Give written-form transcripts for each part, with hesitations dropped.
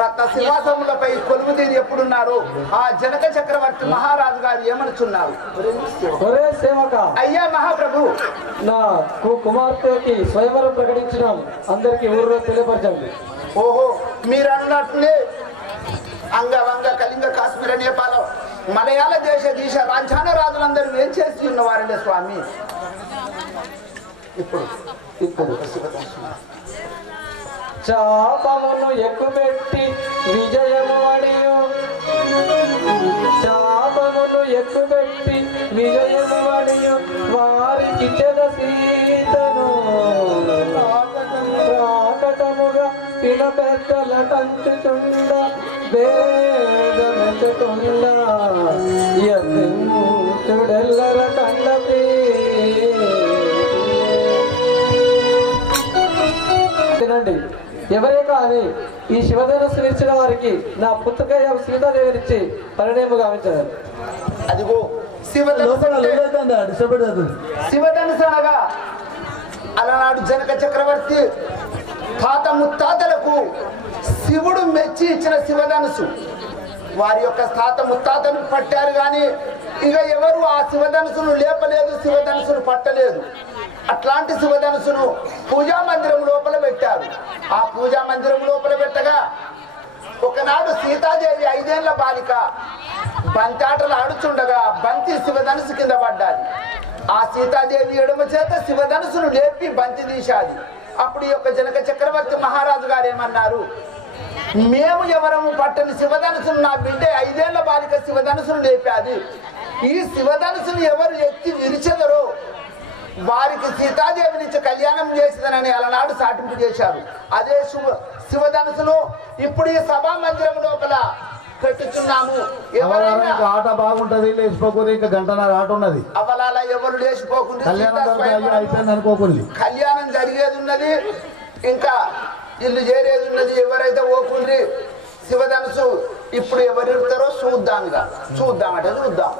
రత్న సింహాసములపై కొలువుదీరి ఎప్పుడున్నారు ఆ జనక చక్రవర్తి మహారాజు గారు ఏమనుచున్నారు? అయ్యా మహాప్రభు, నా కుమార్తెకి స్వయంవరం ప్రకటించడం అందరికి ఊరిలో తెలియపరచండి. ఓహో, మీరు అన్నట్లే అంగవంగ కళింగ కాశ్మీర నేపాల మలయాళ దేశ రాజ్యాన రాజులందరూ ఏం చేసి ఉన్నవారండి స్వామి. ఇప్పుడు చాపమును ఎక్కుపెట్టి విజయము వడియు, చాపమును ఎక్కుపెట్టి విజయము వడియు వారికి చెద సీతను రాకటముగా పిన పెద్దల కంచుచుండ వేదనచుండ చూడెల్లర కండపి తినండి. ఎవరే కానీ ఈ శివధనుస్సు ఇచ్చిన వారికి నా పుత్రిక సీతాదేవినిచ్చి పరిణయము గావించారు. అదిగో శివధనుసు అనగా అలనాడు జనక చక్రవర్తి తాత ముత్తాతలకు శివుడు మెచ్చి ఇచ్చిన శివధనుసు. వారి యొక్క తాత ముత్తాతను పట్టారు కానీ ఇక ఎవరు ఆ శివధనుసును లేపలేదు, శివధనుసును పట్టలేదు. అట్లాంటి శివధనుసును పూజా మందిరం లోపల పెట్టారు. ఆ పూజా మందిరం లోపల పెట్టగా ఒకనాడు సీతాదేవి 5 ఏళ్ల బాలిక బంతాటలు ఆడుచుండగా బంతి శివధనుసు కింద పడ్డాది. ఆ సీతాదేవి ఎడమ చేత శివధనుసును లేపి బంతి తీశాది. అప్పుడు ఈ యొక్క జనక చక్రవర్తి మహారాజు గారు ఏమన్నారు? మేము ఎవరము పట్టని శివధనుసును నా బిడ్డ 5 ఏళ్ల బాలిక శివధనుసును లేపాది. ఈ శివధనుసును ఎవరు ఎత్తి విరిచెదరో వారికి సీతాదేవి నుంచి కళ్యాణం చేసిందని అలనాడు సాటింపు చేశారు. అదే శివధనుసును ఇప్పుడు ఈ సభా మందిరం లోపల పెట్టుచున్నాము. ఎవరైనా ఆట బాగుంటది, లేచిపోకూరి ఇంకా గంటన్నర ఆట ఉన్నది. అవలాల ఎవరు లేచిపోకుండా అయిపోయింది అనుకోకూడదు. కళ్యాణం జరిగేది ఉన్నది, ఇంకా ఇల్లు చేరేది ఉన్నది. ఎవరైతే ఓకుండ్రి శివధనుసు ఇప్పుడు ఎవరు ఇడతారో చూద్దాంగా. చూద్దామంటే చూద్దాం.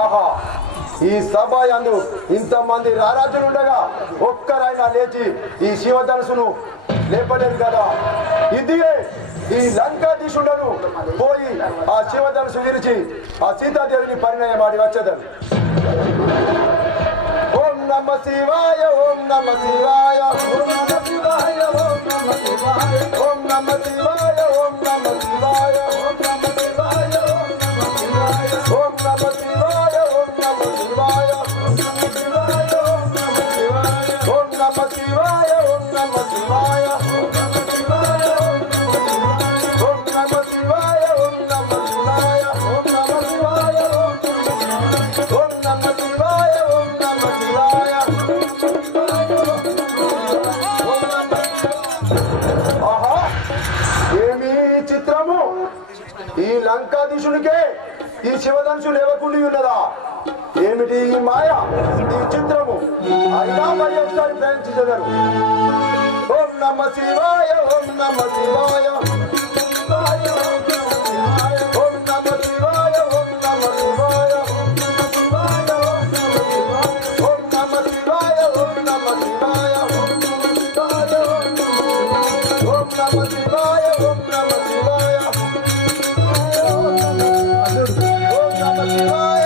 ఆహా, ఈ సభ యందు ఇంతమంది రారాజులుండగా ఒక్కరైనా లేచి ఈ శివధనుసును లేపలేదు కదా. ఇదిగే ఈ లంకాధీశుడను పోయి ఆ శివధనుసు విరిచి ఆ సీతాదేవిని పరిణయం ఆడి వచ్చేదారు. ఓం నమ శివాయ, ఓం నమ శివాయ, ఓం నమ శివాయ, ఓం నమ శివాయ, ఓం నమ శివాయ, ఓం నమ శివాయ, ఓం నమ శివాయ, ఓం నమ శివాయ, ఓం నమ శివాయ, ఓం నమ శివాయ, ఓం నమ శివాయ, ఓం నమ శివాయ, ఓం నమ శివాయ, ఓం నమ శివాయ, ఓం నమ శివాయ, ఓం నమ శివాయ, ఓం నమ శివాయ, ఓం నమ శివాయ. ఆహా, ఏమి చిత్రము! ఈ లంకాధీశునికే ఈ శివధనుసు లేవకుండా ఉన్నదా? ఏమిటి ఈ మాయ, ఈ చిత్రము! అయినా మరి ఒకసారి ప్రయత్నించగలరు. ఓం నమ శివాయ, ఓం నమ శివాయ, ఓం నమ శివాయ, ఓం నమ శివాయ, ఓం నమ శివాయ, ఓం నమ శివాయ, ఓం నమ శివాయ, ఓం నమ శివాయ,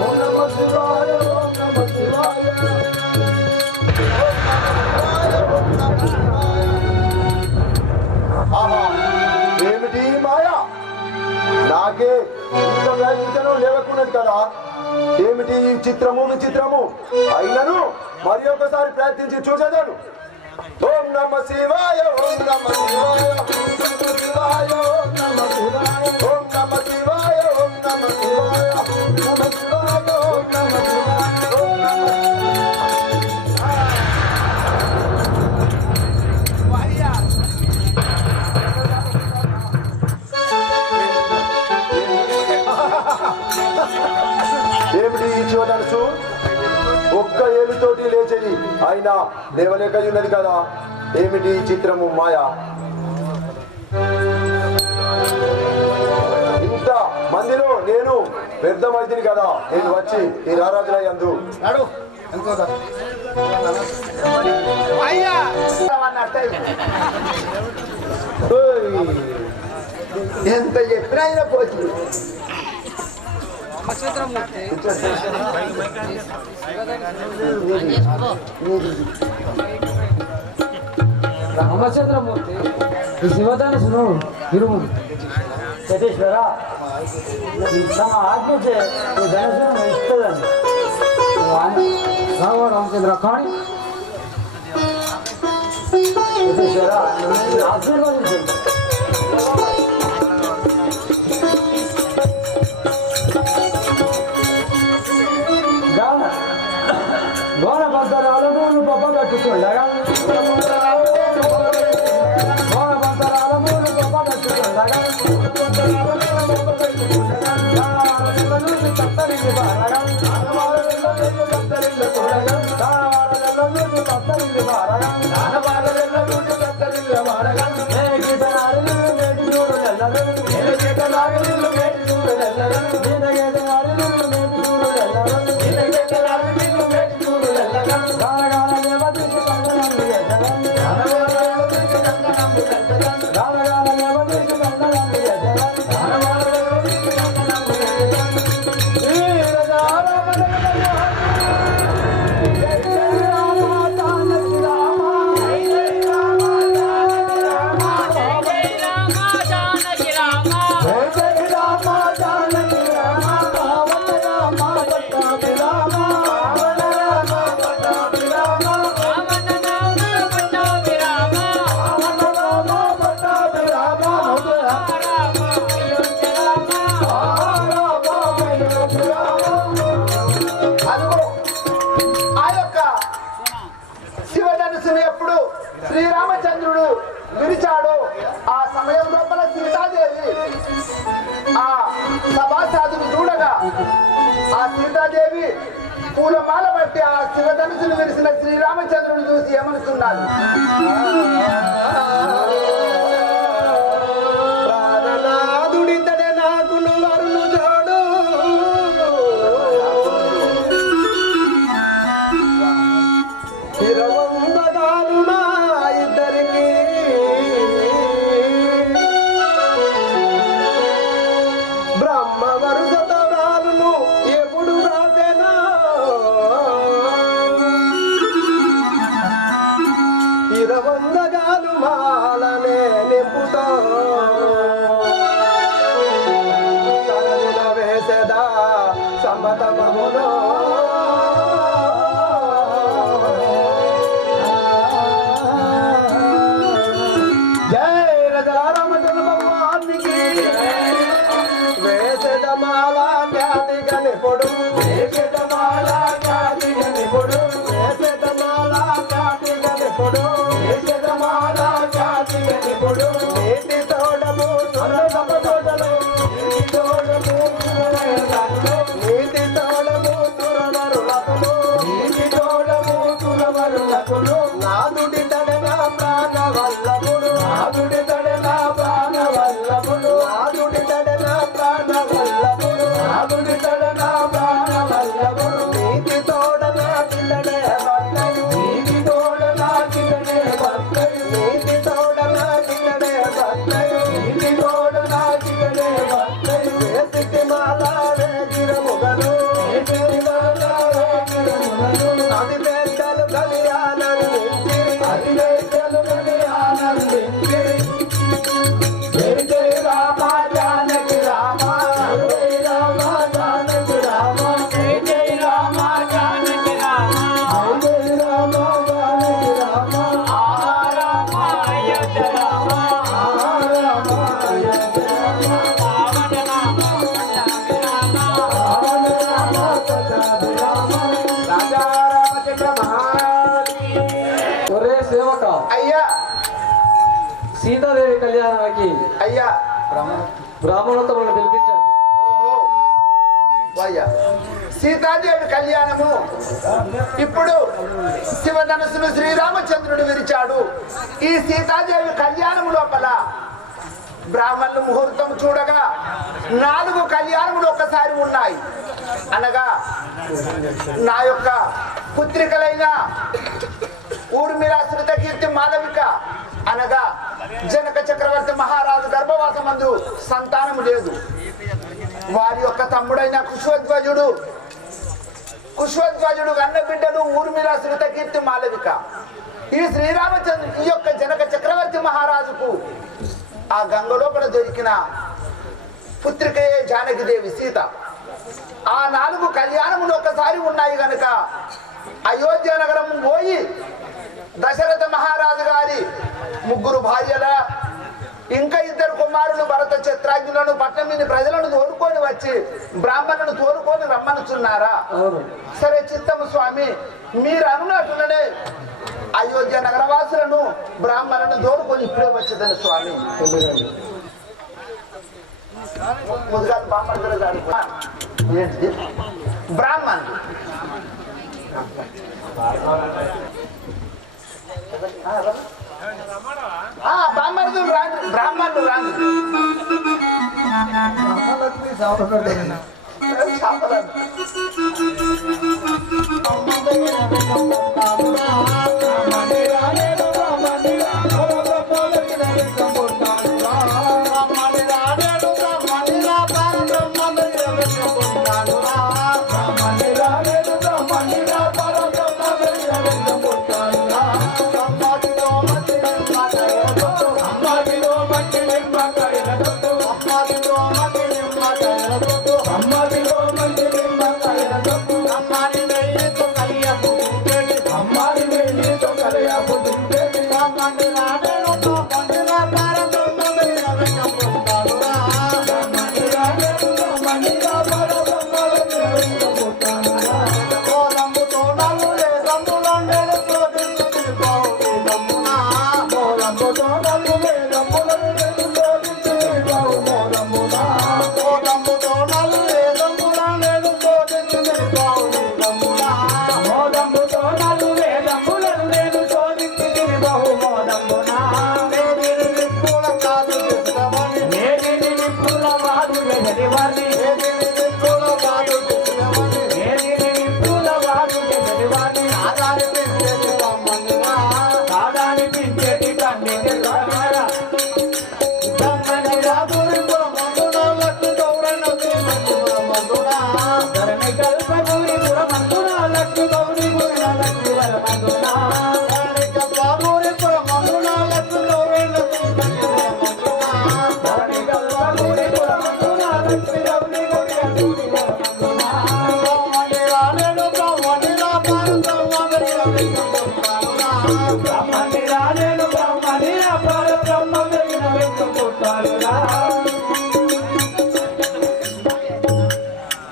ఓం నమ శివాయ, ఓం నమ శివాయ. ఏమిటి మాయా? నాకే ఇంత ప్రయత్నించడం లేవకున్నది కదా. ఏమిటి ఈ చిత్రము విచిత్రము! అయినను మరి ఒకసారి ప్రయత్నించి చూసేదాను. ఓం నమ శివాయ, ఓం నమ శివాయ, ఓం నమ శివాయ, ఓం నమ శివాయ, ఓం నమ శివాయ, ఓం నమ శివాయ, ఓం నమ శివాయ, ఓం నమ శివాయ, ఓం నమ ఏమిటి ఈ శివధనుసు ఒక్క ఏలుతోటి లేచేది, అయినా లేవలేక ఉన్నది కదా. ఏమిటి ఈ చిత్రము మాయా? ఇంత మందిలో నేను పెద్ద మైతిని కదా. నేను వచ్చి ఈ రారాజుల యందు అయ్యా ఎంత చెప్పినా ఆయన పోతుంది. రామచంద్రమూర్తి ఈ శివధనుసును ఇరుము. సతీశ్వర తమ ఆజ్ఞచే ఈ ధనుసును ఇస్తుందండి. రామచంద్ర కానీ సతీశ్వర ఆశీర్వదించండి. గోడ బద్దరాలు మూడు గొప్ప కట్టుకుండగా శ్రీరామచంద్రుడు విరిచాడు. ఆ సమయం లోపల సీతాదేవి ఆ సభాసాధుడు చూడగా ఆ సీతాదేవి పూలమాల బట్టి ఆ శివధనుసును విరిసిన శ్రీరామచంద్రుడు చూసి ఏమనుకున్నాడు? సీతాదేవి కళ్యాణానికి అయ్యా బ్రాహ్మణోత్తములను పిలిపించండి. ఓహో అయ్యా, సీతాదేవి కళ్యాణము ఇప్పుడు శివధనుసును శ్రీరామచంద్రుడు విరిచాడు. ఈ సీతాదేవి కళ్యాణము లోపల బ్రాహ్మణులు ముహూర్తం చూడగా 4 కళ్యాణములు ఒక్కసారి ఉన్నాయి. అనగా నా యొక్క పుత్రికలైన ఊర్మిళ శృతకీర్తి మాలవిక అనగా జనక చక్రవర్తి మహారాజు గర్భవాసమందు సంతానము లేదు. వారి యొక్క తమ్ముడైన కుశధ్వజుడు అన్న బిడ్డలు ఊర్మిళ శ్రుతకీర్తి మాలవిక. ఈ శ్రీరామచంద్ర ఈ యొక్క జనక చక్రవర్తి మహారాజుకు ఆ గంగలోపల దొరికిన పుత్రికయే జానకిదేవి సీత. ఆ 4 కళ్యాణములు ఒక్కసారి ఉన్నాయి గనుక అయోధ్య నగరం పోయి దశరథ మహారాజు గారి 3 భార్యల ఇంకా 2 కుమారులు భరత చిత్రాజ్ఞులను పట్టణమిని ప్రజలను తోలుకొని వచ్చి బ్రాహ్మణులను తోలుకొని రమ్మనుచున్నారా? సరే చిత్తము స్వామి, మీరు అన్నట్టుగానే అయోధ్య నగరవాసులను బ్రాహ్మణులను తోలుకొని ఇప్పుడే వచ్చేదని స్వామి. ముందుగా ఏంటిది బ్రాహ్మణులు బ్రాహ్మణులు రాండి, బ్రాహ్మణులు రాండి.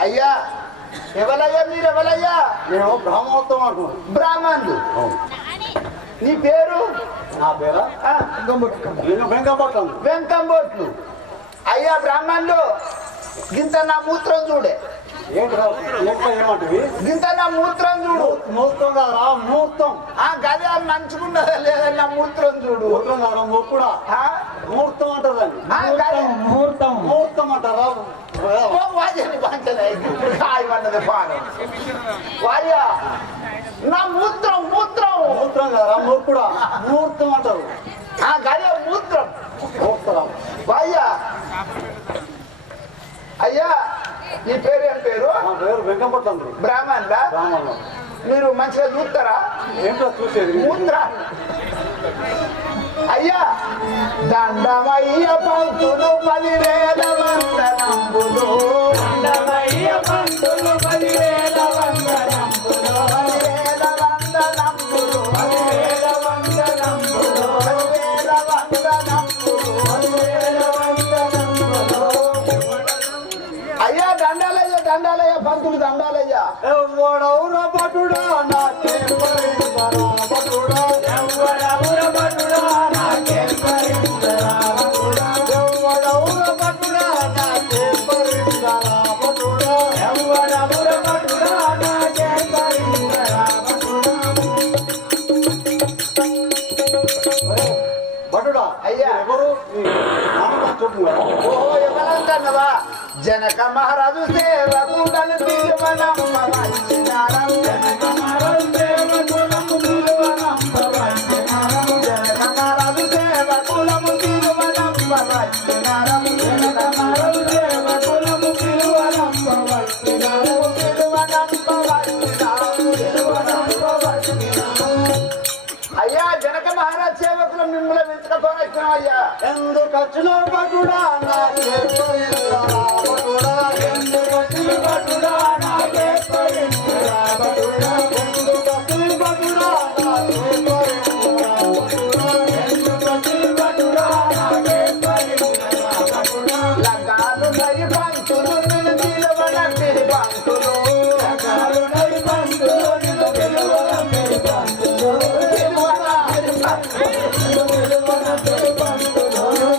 అయ్యా ఎవరయ్యా మీరు? ఎవరయ్యా? నేను బ్రాహ్మణోత్తమ. బ్రాహ్మణులు. నీ పేరు? నా పేరా వెంకంబోట్లు. అయ్యా బ్రాహ్మణులు, గింత నా మూత్రం చూడే. ఏమంటివి? గింత నా మూత్రం చూడు. ముహూర్తం కాదా? ముహూర్తం గదే మంచుకున్నదా లేదా? నా మూత్రం చూడు. కూడా ముహూర్తం అంటారు. ముహూర్తం ముహూర్తం అంటారా? వాజని పంచలే ఇప్పుడు కాయమన్నది పాను. వాయ్యా నా మూత్రం మూత్రం ముహూర్తం కాదా? కూడా ముహూర్తం అంటారు. గదే మూత్రం. వాయ్యా అయ్యా నీ పేరు ఏం పేరు? నా పేరు వెంకపట్నం. బ్రాహ్మణులా? బ్రాహ్మణులు. మీరు మంచిగా చూస్తారా? ఏంటో చూసేది మూత్ర. అయ్యా దండమయ్య పంతులు 10,000 వందనంబులు. దండమయ్య పంతులు 10,000 వందనంబులు. 10,000 వందనంబులు. 10,000 వందనంబులు. 10,000 వందనంబులు. 10,000 వందనంబులు. అయ్యా దండాలయ్య దండాలయ్య పంతులు దండాలయ్య. ఎవడవురా భటుడా నాకే పరిమరా భటుడా. ఎవడవురా భటుడా నాకే పరిమరా భటుడా. ఎవడవురా భటుడా నాకే పరిమరా భటుడా. ఎవడవురా భటుడా నాకే పరిమరా భటుడా. భటుడా అయ్యా. ఎవరు? చెప్పు. ఓహో ఎవరంటున్నావా? జనక మహారాజు సేవకుడను పిలువనమ్మ వంచినారం. జనక మహారాజు సేవకుడను పిలువనమ్మ వంచినారం. మహారాజ్ సేవకులు మిమ్మల్ని వెతుకపోని వచ్చినామయ్యా. ఎందుకు వచ్చినావు భటుడా నాకే పరించరా భటుడా ఎందుకు వచ్చిన భటుడా నాకే పరించరా భటుడా ఎందుకు వచ్చిన భటుడా నాకే పరించరా భటుడా ఎందుకు వచ్చిన భటుడా నాకే పరించరా భటుడా లగాలు నై పంతులు నిన్ను పిలువనంటిరి పంతులు లగాలు నై పంతులు నిన్ను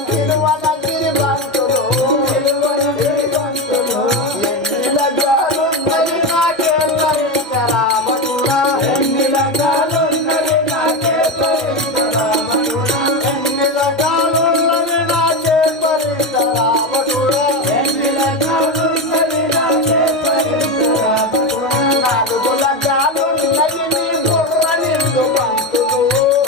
పిలువనంటిరి పంతులు పిలువనంటిరి పంతులు ఎన్ని లగాలున్నవి నాకే పరించరా భటుడా ఎన్ని లగాలున్నవి నాకే పరించరా భటుడా ఎన్ని లగాలున్నవి నాకే పరించరా భటుడా ఎన్ని లగాలున్నవి నాకే పరించరా భటుడా నాలుగు లగాలున్నవి నీ బుర్ర నిండు పంతులు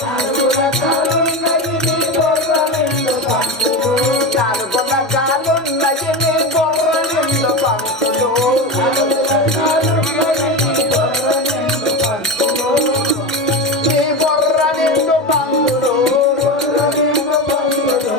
నాలుగు లగాలున్నవి నీ బుర్ర నిండు పంతులు నాలుగు లగాలున్నవి నీ బుర్ర నిండు పంతులు నాలుగు లగాలున్నవి నీ బుర్ర నిండు పంతులు నీ బుర్ర నిండు పంతులు బుర్ర నిండు పంతులు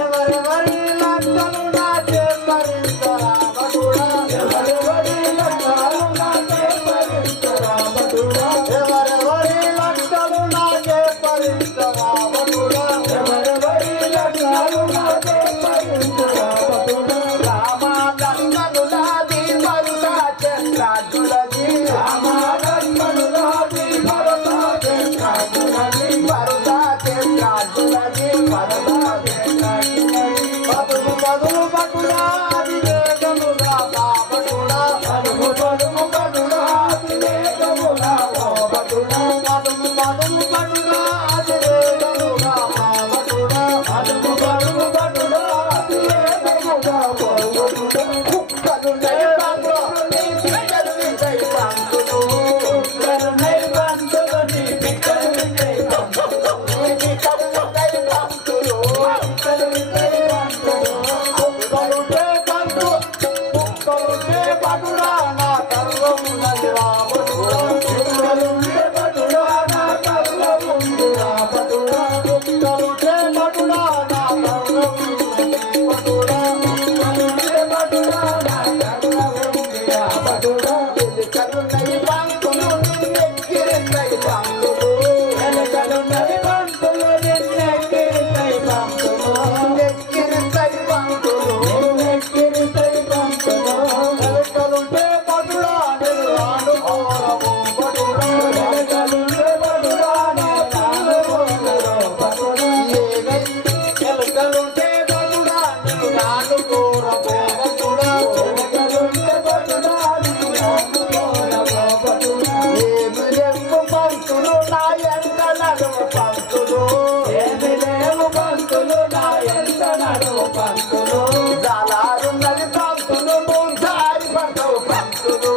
ఎవరెవరి లగ్గాలు నాకే పరించరా భటుడా ఎవరెవరి లగ్గాలు నాకే పరించరా భటుడా ఎవరెవరి లగ్గాలు నాకే పరించరా భటుడా ఎవరెవరి లగ్గాలు నాకే పరించరా భటుడా రామాలందనులాది భరత చంద్రాజులది రామాలందనులాది భరత చంద్రాజులది భరత చంద్రాజులది భరత చంద్రాజులది పదుము పదుము పటుడా అతివేగముగా బాపటుడా పదుము పదుము పటుడా అతివేగముగా బాపటుడా పదుము పదుము పటుడా అతివేగముగా బాపటుడా పదుము పదుము పటుడా అతివేగముగా బాపటుడా కుక్కలున్నై పంతులు నీ పిక్కలు వింటై పంతులు కరుణై పంతులు నీ పిక్కలు వింటై పంతులు నీ పిక్కలు వింటై పంతులు పిక్కలు వింటై పంతులు కుక్కలుంటే పంతు కుక్కలుంటే పటుడా నా కర్రమున్నది రాబటుడా కుక్కలుంటే పటుడా నా కర్రముంది రాబటుడా కుక్కలుంటే పటుడా నా కర్రముంది పటుడా కుక్కలుంటే పటుడా నా కర్రముంది రాబటుడా ఎలుకలున్నై పంతులు నిన్నెక్కిరింతై పంతులు ఎలుకలున్నది పంతులు నిన్నెక్కిరితై పంతులు నెక్కిరింతై పంతులు నిన్నెక్కిరితై పంతులు ఎలుకలుంటే పటుడా నేను ఆడుకోరము పటుడా ఎలుకలుంటే పటుడా నేను ఆడుకోరము పటుడా ఎలుకలుంటే పటుడా నేను ఆడుకోరము పటుడా ఎలుకలుంటే పటుడా నేను ఆడుకోరము పటుడా ఏమి లేవు పంతులు నా ఎంట నడుము పంతులు ఏమి లేవు పంతులు నా ఎంత నడువు పంతులు జాలారున్నది పంతులు నువ్వు జారి పడతావు పంతులు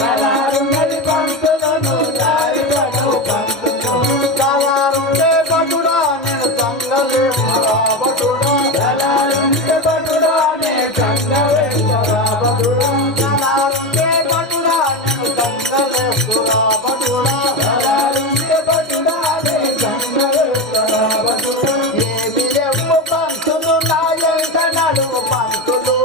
కలారున్నది పంతులను దారి పడవు పంతులు కలారుండే పటుడా నేను సంగలేమురా పటుడా కలారుండే పటుడా నేను సంగలేమురా పటుడా కలారుండే పటుడా నేను సంగలేమురా పటుడా కలారుండే పటుడా నేను సంగలేమురా పటుడా ఏమి లేవు పంతులు నా ఎంట నడుము పంతులు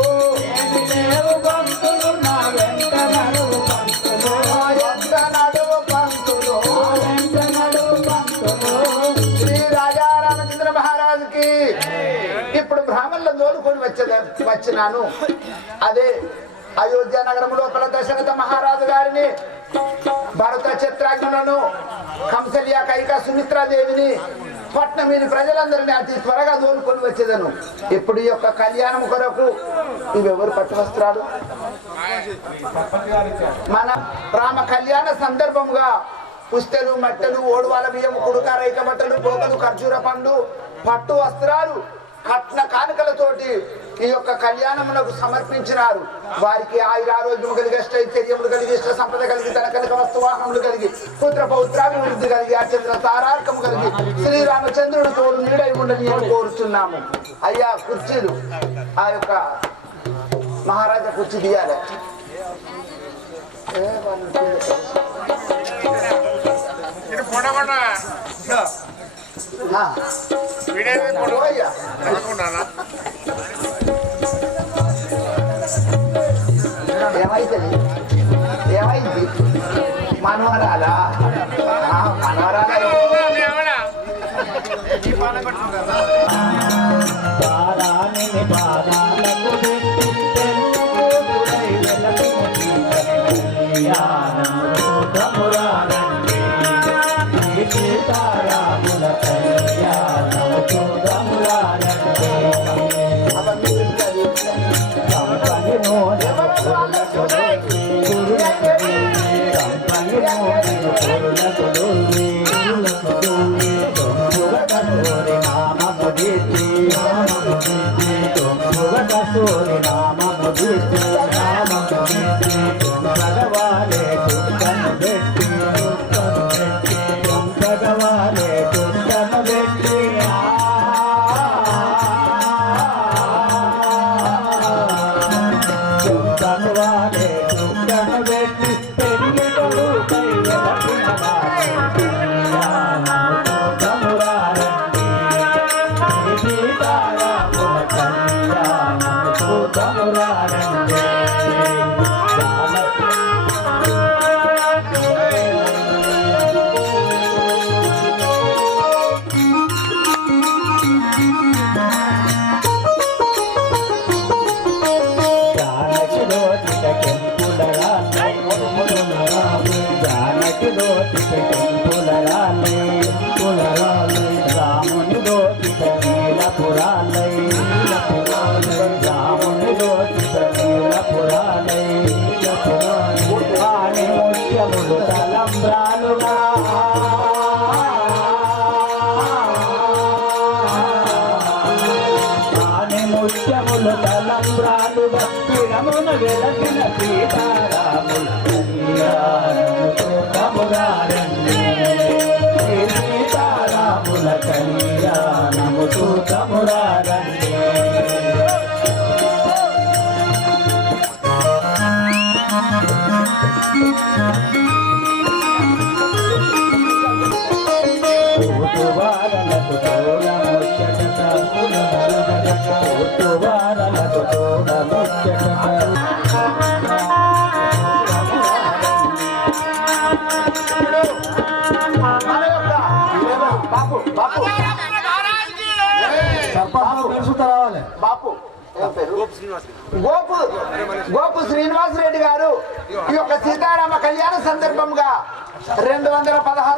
ఏమి లేవు పంతులు నా వెంట నడువు పంతులు నా ఎంట నడుము పంతులు వెంట నడువు పంతులు శ్రీ రాజా రామచంద్ర మహారాజుకి ఇప్పుడు బ్రాహ్మణులను తోలుకొని వచ్చినాను. అదే అయోధ్య నగరం లోపల దశరథ మహారాజు గారిని, భరత చిత్రాజ్ఞులను, కంసల్య కైక సుమిత్రాదేవిని, పట్నమీని ప్రజలందరినీ అతి త్వరగా తోలుకొని వచ్చేదను. ఇప్పుడు ఈ యొక్క కళ్యాణం కొరకు ఇవెవరు పట్టు వస్త్రాలు? మన రామ కళ్యాణ సందర్భముగా పుస్తెలు, మట్టెలు, ఓడువాల బియ్యం, కుడుక, రైక బట్టలు, పోకలు, ఖర్జూర పండు, పట్టు వస్త్రాలు, కట్న కానుకలతోటి ఈ యొక్క కళ్యాణమునకు సమర్పించినారు. వారికి ఆయురారోగ్యము కలిగి, ఐశ్వర్యములు కలిగి, ఇష్ట సంపద కలిగి, ధన కనుక వస్తువాహనములు కలిగి, పుత్ర పౌత్రాభివృద్ధి కలిగి, అచంద్ర తారార్కము కలిగి, శ్రీరామచంద్రుడు తోడు నీడై ఉండని అని కోరుచున్నాము. అయ్యా కుర్చీలు, ఆ యొక్క మహారాజా కుర్చీ తీయాలి. ఆ, పోయ్యా. ఏమైతుంది ఏమైంది మనవరాలా మనవరాలా పాదాని పాదాలకు పెట్టి కళ్యాణమురారండి సీతారాముల కళ్యాణమురారండి కంపని నోనెను కంపని నోనెను పొరులకుడు కస్తూరి నామముదితి భగవానే దుఃఖను పెట్టి భగవానే దుఃఖను పెట్టి భగవానే దుఃఖను పెట్టి పెళ్లి కొడుకై రాముని దోచిత నీలపురాలై రాముని దోచిత నీలపురాలై వాణి ముత్యములు తలంబ్రాలుగా వాణి ముత్యములు తలంబ్రాలుగా పిరమున వెలసిన సీతారాముల కళ్యాణమురారండి సీతారాముల కళ్యాణమురారండి వారలకు తోడముచ్చట వారలకు తోడముచ్చట బాపు బాపు రావాలి బాపు గోపు గోపు శ్రీనివాస్ రెడ్డి గారు ఈ యొక్క సీతారామ కళ్యాణ సందర్భంగా 216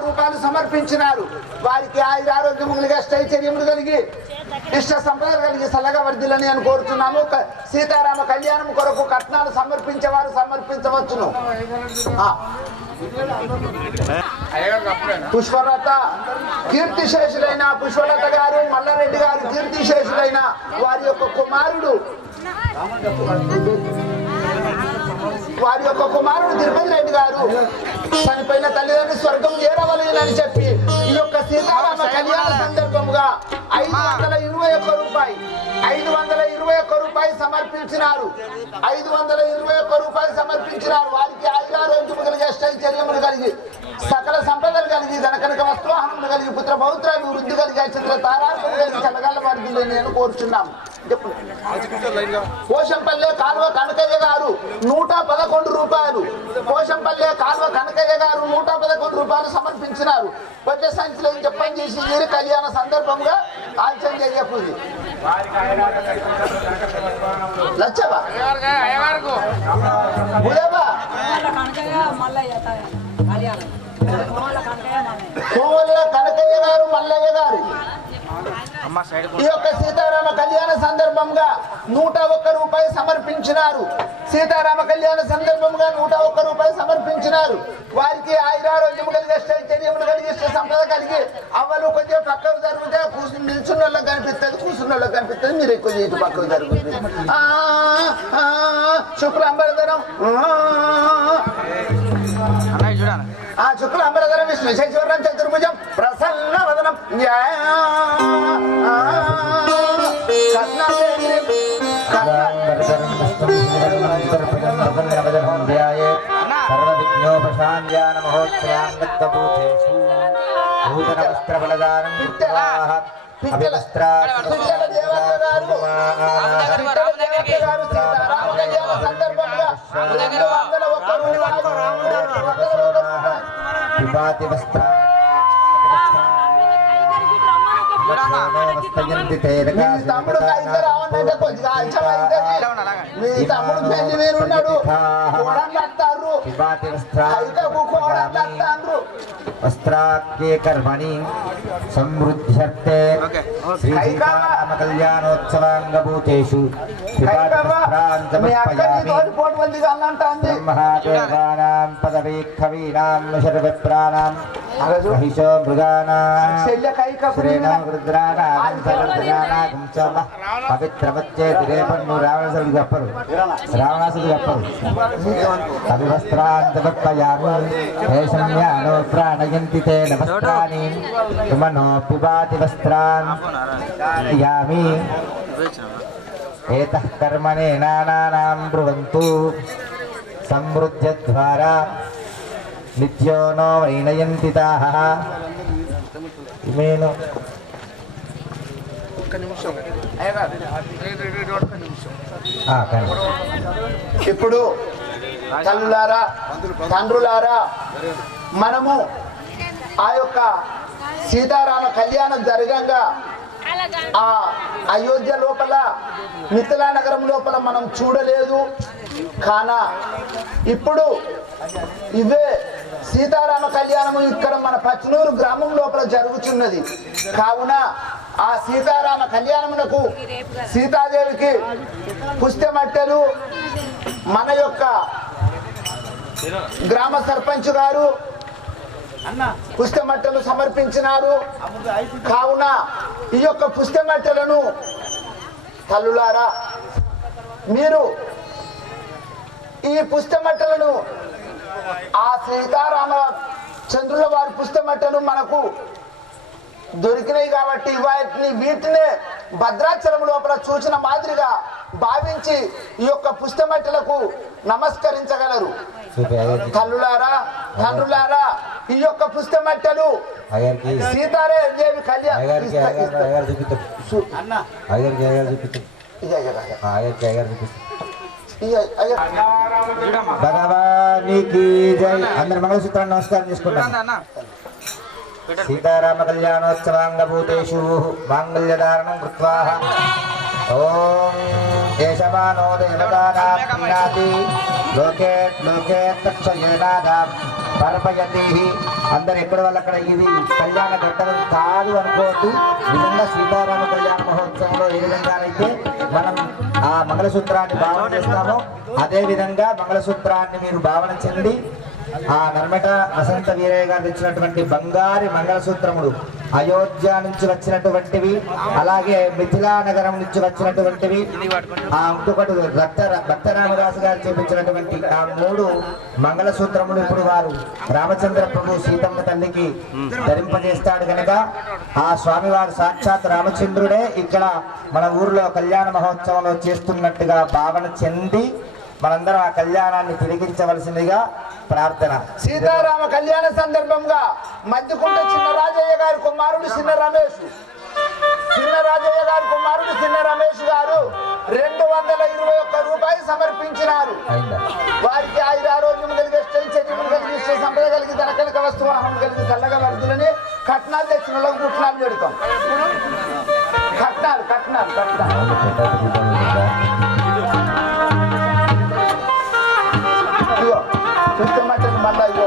రూపాయలు సమర్పించినారు. వారికి ఆరోగ్యములుగా స్థైర్యములు కలిగి ఇష్ట సంపదలు కలిగి సల్లగా వర్ధిల్లని అని కోరుతున్నాము. సీతారామ కళ్యాణం కొరకు కట్నాలు సమర్పించేవారు సమర్పించవచ్చును. పుష్పలత కీర్తిశేషులైన పుష్పలత గారు మల్లారెడ్డి గారు కీర్తిశేషులైన వారి యొక్క కుమారుడు తిరుపతి రెడ్డి గారు చనిపోయిన తల్లిదండ్రులు స్వర్గం చేరవలేనని చెప్పి ఈ యొక్క సీతారామ కళ్యాణ సందర్భంగా 521 రూపాయలు సమర్పించినారు. 521 రూపాయలు సమర్పించినారు. వారికి ఆరోగ్యము కలిగి అష్టైశ్వర్యములు కలిగి సకల సంపదలు కలిగి ధనకనక వస్త్రవాహనములు కలిగి పుత్ర పౌత్రాభివృద్ధి కలిగి చిత్ర తారాత్మలు కలిగి చల్లగాల వారిని నేను కోరుచున్నాం. పోషంపల్లె కాలువ కనకయ్య గారు 111 రూపాయలు. పోషంపల్లె కాలువ కనకయ్య గారు 111 రూపాయలు సమర్పించినారు. వచ్చే సంఖ్యలో చెప్పని చేసి వీరి కళ్యాణ సందర్భంగా ఆలస్యం చేయకూడదు. లచ్చబా కోవల కనకయ్య గారు మల్లయ్య గారు ఈ యొక్క సీతారామ కళ్యాణ సందర్భంగా 101 రూపాయలు సమర్పించినారు. సీతారామ కళ్యాణ సందర్భంగా 101 రూపాయలు సమర్పించినారు. వారికి ఆరోగ్యము కలిగి స్థైర్యములు కలిగి ఇష్ట సంపద కలిగి అవ్వలు కొంచెం పక్కకు జరుగుతే నిల్చున్న వాళ్ళకి కనిపిస్తుంది, కూర్చున్న వాళ్ళకి కనిపిస్తుంది. మీరు ఎక్కువ ఇటు పక్కకు జరుగుతుంది. శుక్లాంబరధరం శుక్లాంబరధరం విష్ణు శశివర్ణం చతుర్భుజం ప్రసన్న వదనం నూతన వస్త్ర బలదానం పిట్టల దేవత గారు సీతారామ కళ్యాణ సందర్భంగా 201 విభాతి వస్త్ర మీ తమ్ముడు కైతే రావనంటే కొద్దిగా ఆలస్యమైంది. మీ తమ్ముడు పెళ్లి వేరున్నాడు కోడళ్ళు వస్త్రాఖ్యే కర్మణి సమృద్ధ్యర్థే శ్రీ సీతారామ కళ్యాణోత్సవాంగభూతేషు బ్రహ్మదేవానాం పదవీఖవీనాం శర్వప్రాణాం మహిషో మృగానాం శ్రీనాం రుద్రానాం సర్వజ్ఞానాం చ పవిత్రవచ్చే రేపన్ను రావణాసురుడు గప్పరు అభివస్త్రాంతపయామి ఏషమ్యానో ప్రాణయంతి తేన వస్త్రాని సుమనో పిబాతి వస్త్రాన్ యామి ఏతః కర్మణే నానానాం బ్రువంతు సమృద్ధ్యద్వారా నిత్యో నో వైనయంతి తాః ఇమేను ఇప్పుడు తల్లులారా తండ్రులారా మనము ఆ యొక్క సీతారామ కళ్యాణం జరగంగా ఆ అయోధ్య లోపల మిథిలా నగరం లోపల మనం చూడలేదు కానా ఇప్పుడు ఇవే సీతారామ కళ్యాణము ఇక్కడ మన పచ్చనూరు గ్రామం లోపల జరుగుతున్నది. కావున ఆ సీతారామ కళ్యాణమునకు సీతాదేవికి పుస్తమట్టెలు మన యొక్క గ్రామ సర్పంచ్ గారు పుస్తమట్టెలు సమర్పించినారు. కావున ఈ యొక్క పుస్తమట్టెలను తల్లులారా మీరు ఈ పుస్తమట్టెలను ఆ సీతారామ చంద్రుల వారి పుస్తమట్టెలు మనకు దొరికినాయి కాబట్టి వీటినే భద్రాచలం లోపల చూసిన మాదిరిగా భావించి ఈ యొక్క పుస్తమట్టెలకు నమస్కరించగలరు. తల్లులారా తండ్రులారా ఈ యొక్క పుస్తమట్టెలు సీతారాదేవి భగవానికి జై. అందరు మంగళసూత్రాన్ని నమస్కారం చేసుకుంటాం. సీతారామ కళ్యాణోత్సవాంగభూతేషు మాంగళ్యధారణం కృత్వా ఓం దేశమానో దేవతానాతి లోకే లోకే తక్షయేనాదాం పరపయతి. అందరు ఎక్కడ వాళ్ళు అక్కడ ఇది కళ్యాణ ఘట్టం కాదు అనుకోవద్దు. నిజంగా సీతారామ కళ్యాణ మహోత్సవంలో ఏ విధంగా అయితే మనం ఆ మంగళసూత్రాన్ని భావన చేస్తామో అదే విధంగా మంగళసూత్రాన్ని మీరు భావన చెంది ఆ నర్మట వసంత వీరయ్య గారు తెచ్చినటువంటి బంగారి మంగళసూత్రములు అయోధ్య నుంచి వచ్చినటువంటివి, అలాగే మిథిలా నగరం నుంచి వచ్చినటువంటివి, ఆ ఇంకొకటి భక్తరామదాసు గారు చూపించినటువంటి ఆ 3 మంగళసూత్రములు ఇప్పుడు వారు రామచంద్ర ప్రభు సీతమ్మ తల్లికి ధరింపజేస్తాడు కనుక ఆ స్వామివారు సాక్షాత్ రామచంద్రుడే ఇక్కడ మన ఊరిలో కళ్యాణ మహోత్సవంలో చేస్తున్నట్టుగా భావన చెంది మనందరం ఆ కళ్యాణాన్ని తిరిగించవలసిందిగా ప్రార్థన. సీతారామ కళ్యాణ సందర్భంగా మధ్యకుంట చిన్న రాజయ్య గారి కుమారుడు చిన్న రమేష్ గారు 221 రూపాయలు సమర్పించినారు. వారికి ఆయురారోగ్యం కలిగి చైతన్యం కలిగి సంపద కలిగి ధన కనుక వస్తువాహనం కలిగి చల్లగా వర్దులని కట్నాలు తెచ్చిన వాళ్ళకు పుట్టినాలు పెడతాం. కట్నాలు పుస్తమట్టలు మళ్ళా ఇవ్వ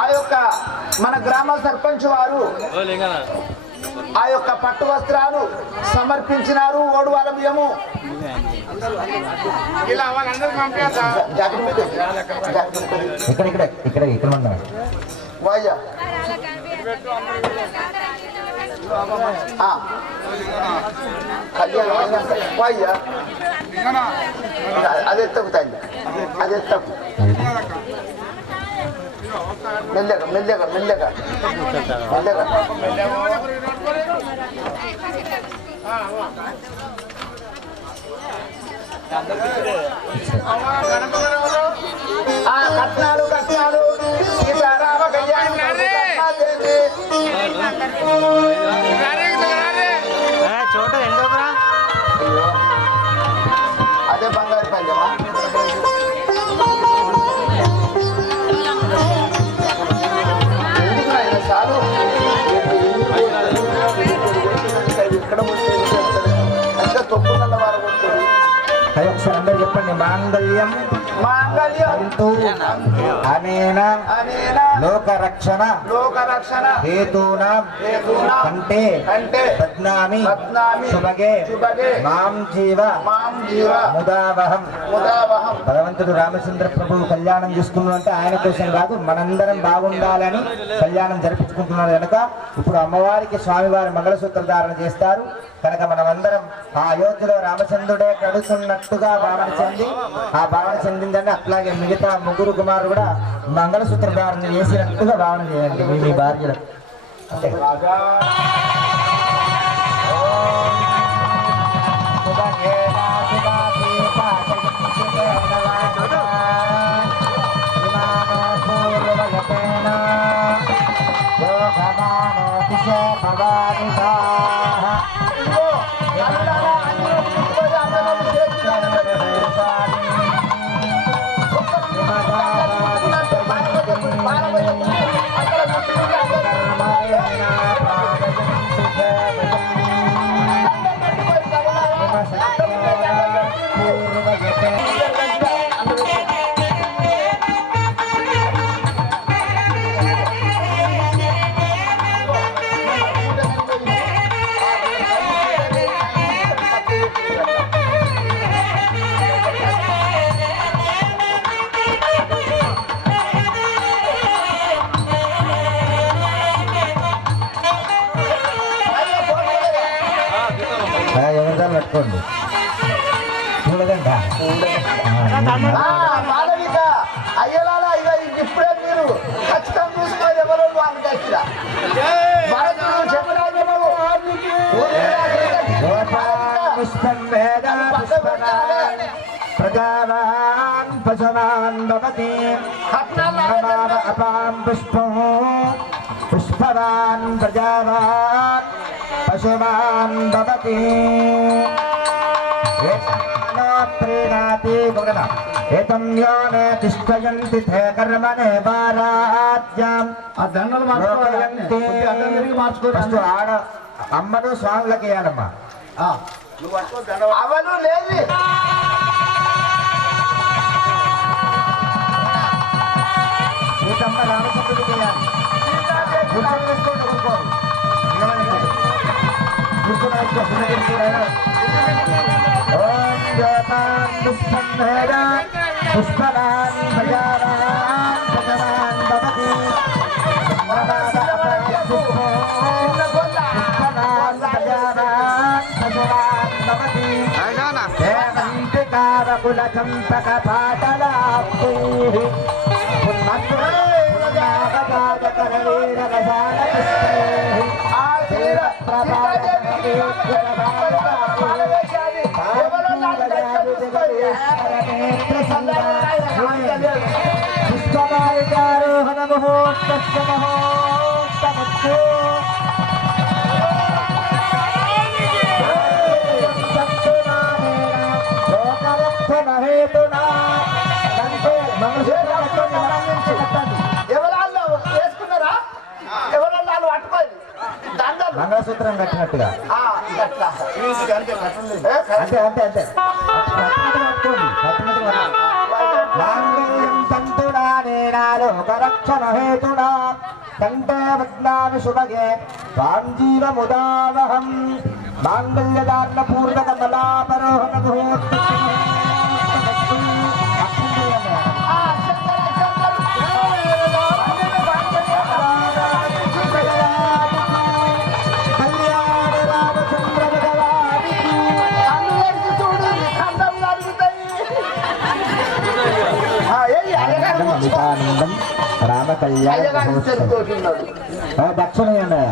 ఆ యొక్క మన గ్రామ సర్పంచ్ వారు ఆ యొక్క పట్టు వస్త్రాలు సమర్పించినారు. ఓడువాల బియ్యము ఇక్కడ ఆ. కళ్యాణం అయినాక పోయ్యా అది ఎత్తకు తల్లి అది ఎత్తకు మెల్లగా మెల్లగా మెల్లగా మెల్లగా కట్నాలు కట్నాలు సీతారామ కళ్యాణం చోట ఎందుకురా అదే బంగారు పంజమా ఎందుకు నాయన చాలు ఇక్కడ ఎంత తొక్కున్న వారు కొడుతుంది ఒకసారి అందరు చెప్పండి మాంగళ్యం మాంగళ్యం తంతు అనేన అనేన లోకరక్షణ లోకరక్షణ హేతూనాం కంటే బధ్నామి శుభగే మాం జీవ ముదావహం భగవంతుడు రామచంద్ర ప్రభువు కళ్యాణం చేసుకున్నాడు అంటే ఆయన కోసం కాదు మనందరం బాగుండాలని కళ్యాణం జరిపించుకుంటున్నారు కనుక ఇప్పుడు అమ్మవారికి స్వామివారి మంగళసూత్ర ధారణ చేస్తారు కనుక మనమందరం ఆ అయోధ్యలో రామచంద్రుడే కడుతున్నట్టుగా భావన చెంది ఆ భావన చెందిందని అట్లాగే మిగతా ముగ్గురు కుమారులు కూడా మంగళసూత్ర ధారణ చేసినట్టుగా భావన చేయండి మీ భార్యలు అంటే పట్టుకోండి చూడదండి మాలవిక అయ్యలాల ఇప్పుడే మీరు ఖచ్చితంగా చూసుకోవాలి ఎవరో వాళ్ళకి ప్రజావాన్ పశవాన్ భవతి అపాం పుష్పం పుష్పవాన్ ప్రజావాన్ పశువాన్ భవతి ప్రీణాతి ఏతం యోనే తిష్టయంతి తే కర్మణే వారాజ్యం ఆ దండలు ఫస్ట్ ఆడ అమ్మను స్వాములకి వేయాలమ్మా అవను లేదు సీతమ్మ రామచంద్రుడికి వేయాలి గుర్తులు వేసుకోండి గుర్తుకోరు గుర్తులు ఓం జ్యోతాన్ పుష్పం వేదాన్ పుష్పవాన్ భజావాన్ భగవాన్ భవతి పుష్పవాన్ భజావాన్ భగవాన్ భవతి దేవంతికారకుల చంపక పాటలాప్తైః పుష్పమాలికారోహణ ముహూర్తస్య మహోత్తమస్తు మంగళసూత్రం కట్టినట్టుగా అంతే అంతే అంతే మాంగళ్యం తంతునా లోకరక్షణ హేతునా కంటే వద్నామి శుభగే తాం జీవముదావహం మాంగళ్యదాన్న పూర్వక మలాపరోహణ ముహూర్త అమితానందం రామ కళ్యాణ అయ్యగారి మహోత్సవం. చెరుతోటున్నాడు. దక్షిణ ఇవ్వండి.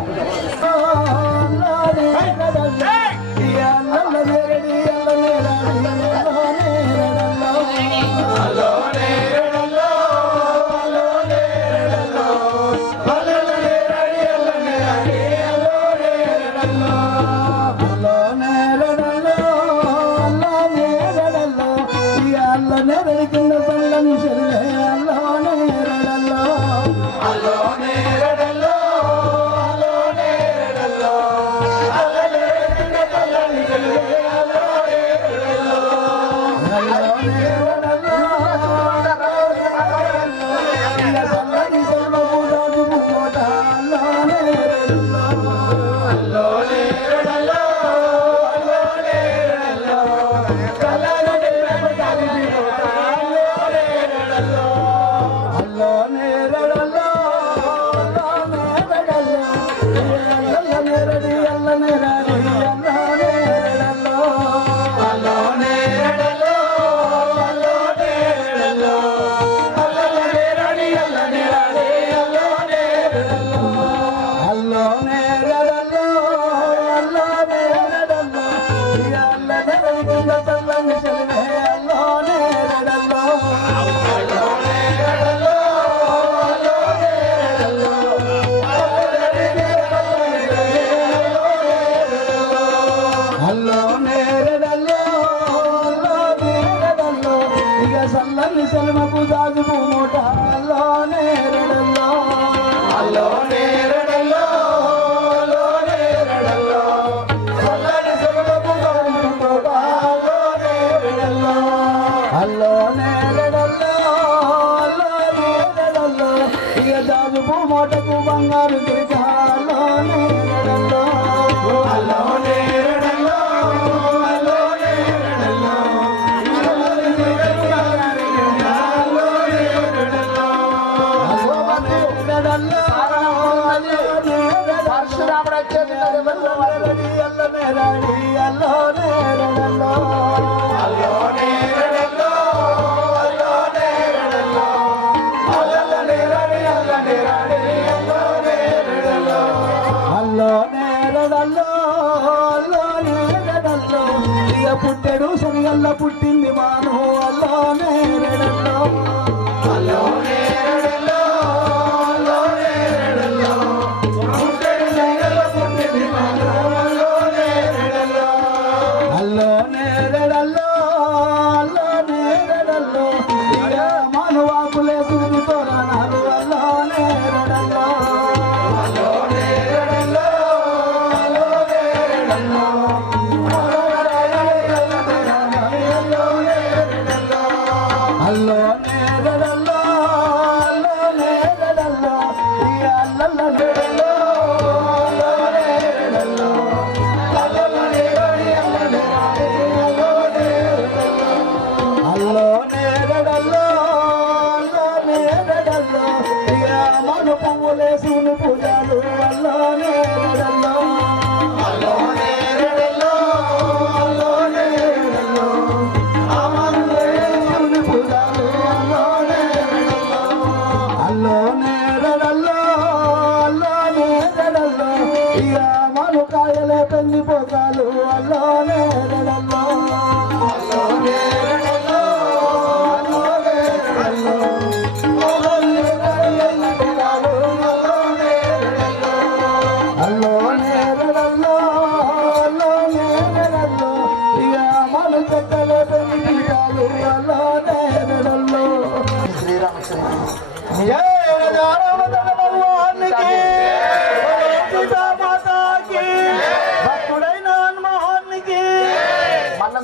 పుట్టెడు శనిగల్ల పుట్టింది మాను అల్లోనే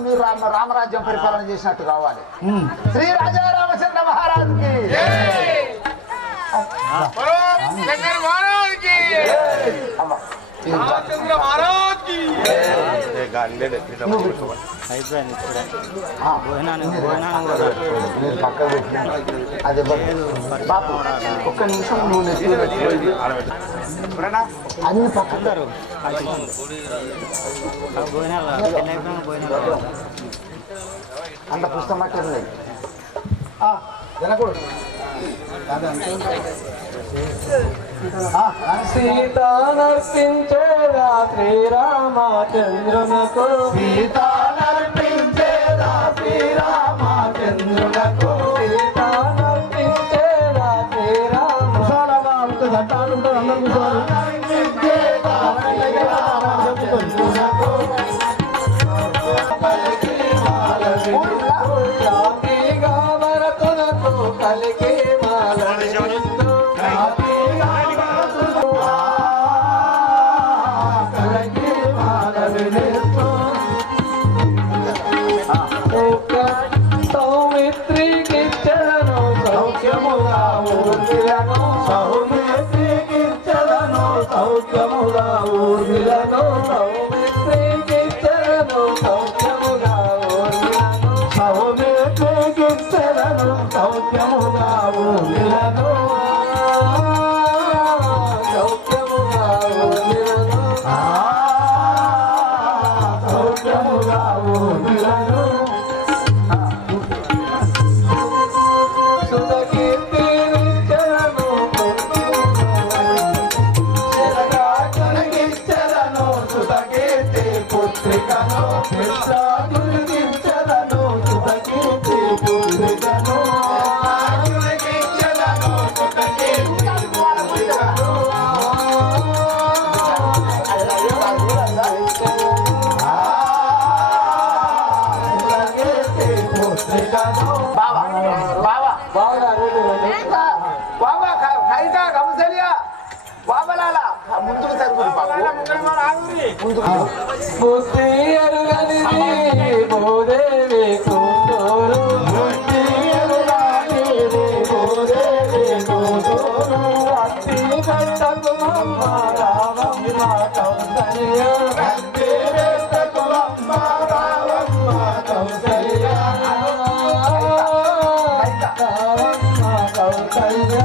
మీరు రామరాజ్యం పరిపాలన చేసినట్టు కావాలి. శ్రీ రాజా రామచంద్ర మహారాజుకి అదే బాపు ఒక్క నిమిషం నువ్వు నెత్తి అన్ని పక్కన అంత పుస్తకం పట్టింది. సీతా నర్పించేదా శ్రీరామచంద్రునకు సీతా నర్పించేదా శ్రీరామచంద్రులకు సీతా నర్పించేదా శ్రీరామ విశాలంగా ఉంటుంది దంటాలు ఉంటుంది అందరూ కూర్చోవాలి జాతిగా భరతునకు కలిగి మాలనిస్తూ సౌమిత్రికి చలను సౌఖ్యముగా ఊర్మిలను సౌమిత్రికి చలను సౌఖ్యముగా ఊర్మిలను సౌమిత్రికి చలను సౌఖ్యముగా ఊర్మిలను సౌమిత్రికి చలను సౌఖ్యముగా ఊర్మిలను సౌఖ్యముగా ఊర్మిలను సౌఖ్యముగా ఊర్మిలను సుధకీర్తి నిత్యలను శరగాచలను సుతకీర్తి పుత్రికను మిత్రాదుర్గించలను సుతకీర్తి పుత్రికను బావా బావా బాగా అరుగుతుంది బాబా ఖైదా కమసలియా బాబలాల ముందుకు చదువు బాబు ముందుకు బుద్ధి ఎరుగనిది భూదేవి కూతురు అత్తి గట్టకు మమ్మ రావమ్మ కౌసల్య రావమ్మ కౌసల్య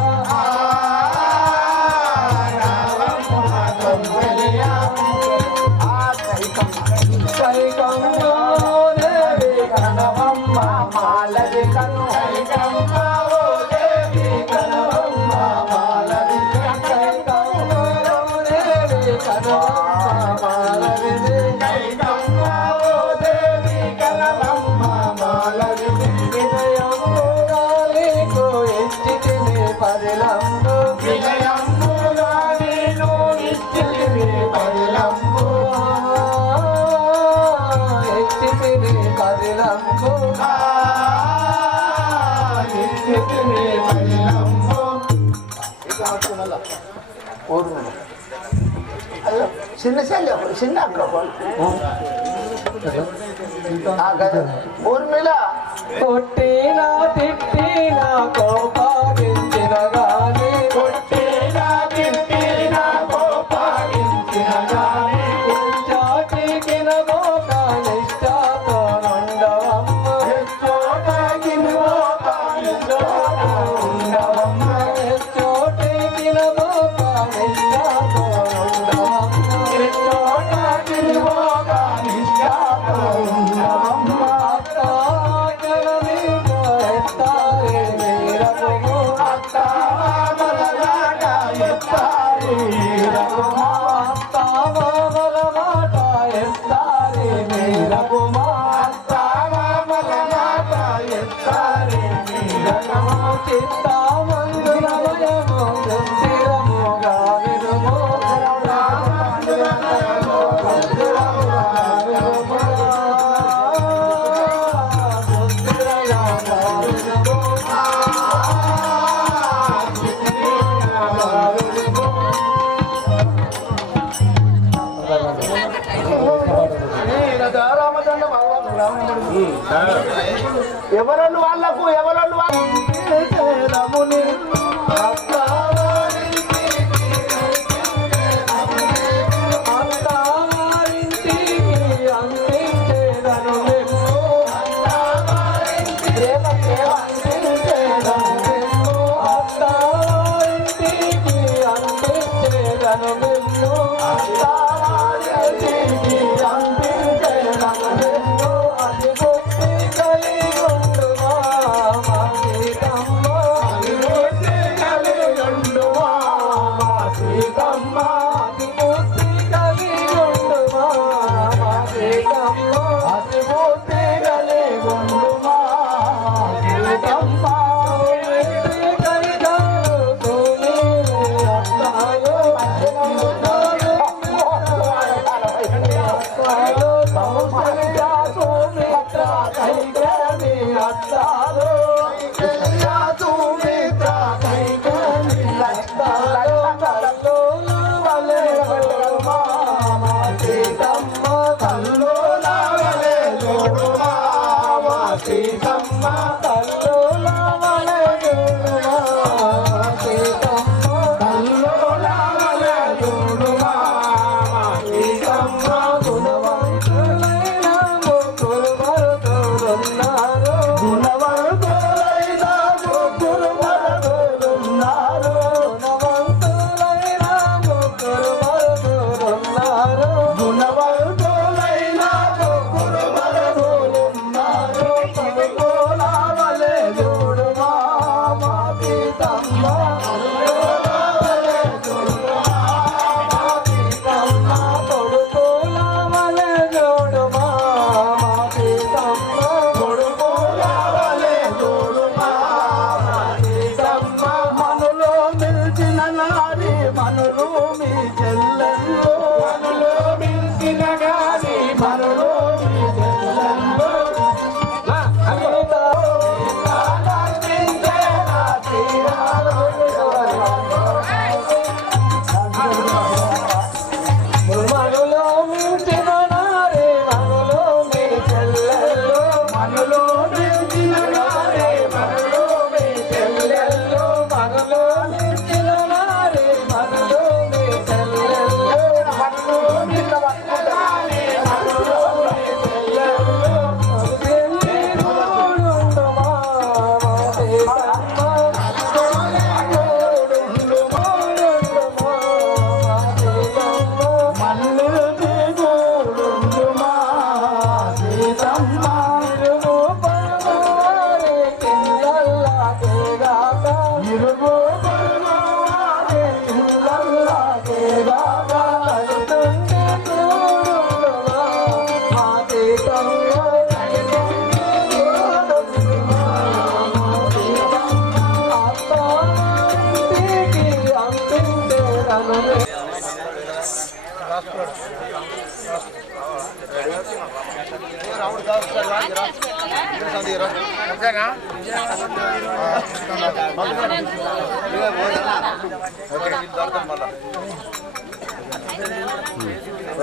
కైకమ్మ దేవి కనవమ్మ మాలది కను కైకమ్మ దేవి కనవమ్మ మాలది కైకమ్మ దేవి కనవమ్మ మాలది కైకమ్మ దేవి కనవమ్మ మాలది వినయమ్ము గాలికు ఇచ్చితిని పదిలంబు వినయమ్ము గాలిను ఇచ్చితిని పదిలంబు ఎత్తితిని పదిలంబు ఎత్తితిని పదిలంబు అయ్యో చిన్న చెల్లి చిన్న అక్క ఊర్మిళ కొట్టినా తిట్టినా కోపాగించిన గాని కొట్టినా తిట్టినా కోపాగించిన గాని చాటికి నమోక నిష్ఠతో నుండవమ్మ చోటకి ఉండవమ్మ చోటికి నమోక నిష్ఠతో నుండవమ్మ ఎవరోళ్ళు వాళ్ళకు ఎవరోళ్ళు వాళ్ళు అది తిరుగు పరమారే ఇల్లల్లాగే బాబా అలుతుండే చూడుగా ఆదేశంగా ఆత్మానికి అందించే నన్ను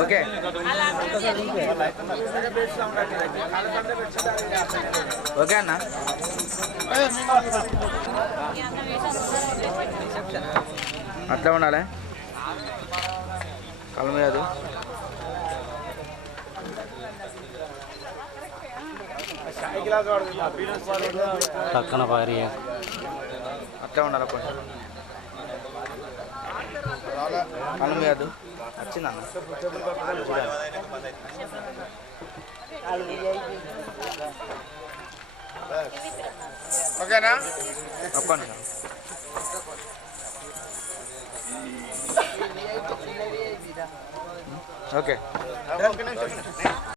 ఓకే ఓకే అన్న అట్లా ఉండాలి కళ్ళ మీద పక్కన భారీ అట్లా ఉండాలి కొంచెం కళ్ళ మీద వచ్చిందన్న ఓకేనా ఒక్క నిమిషం ఓకే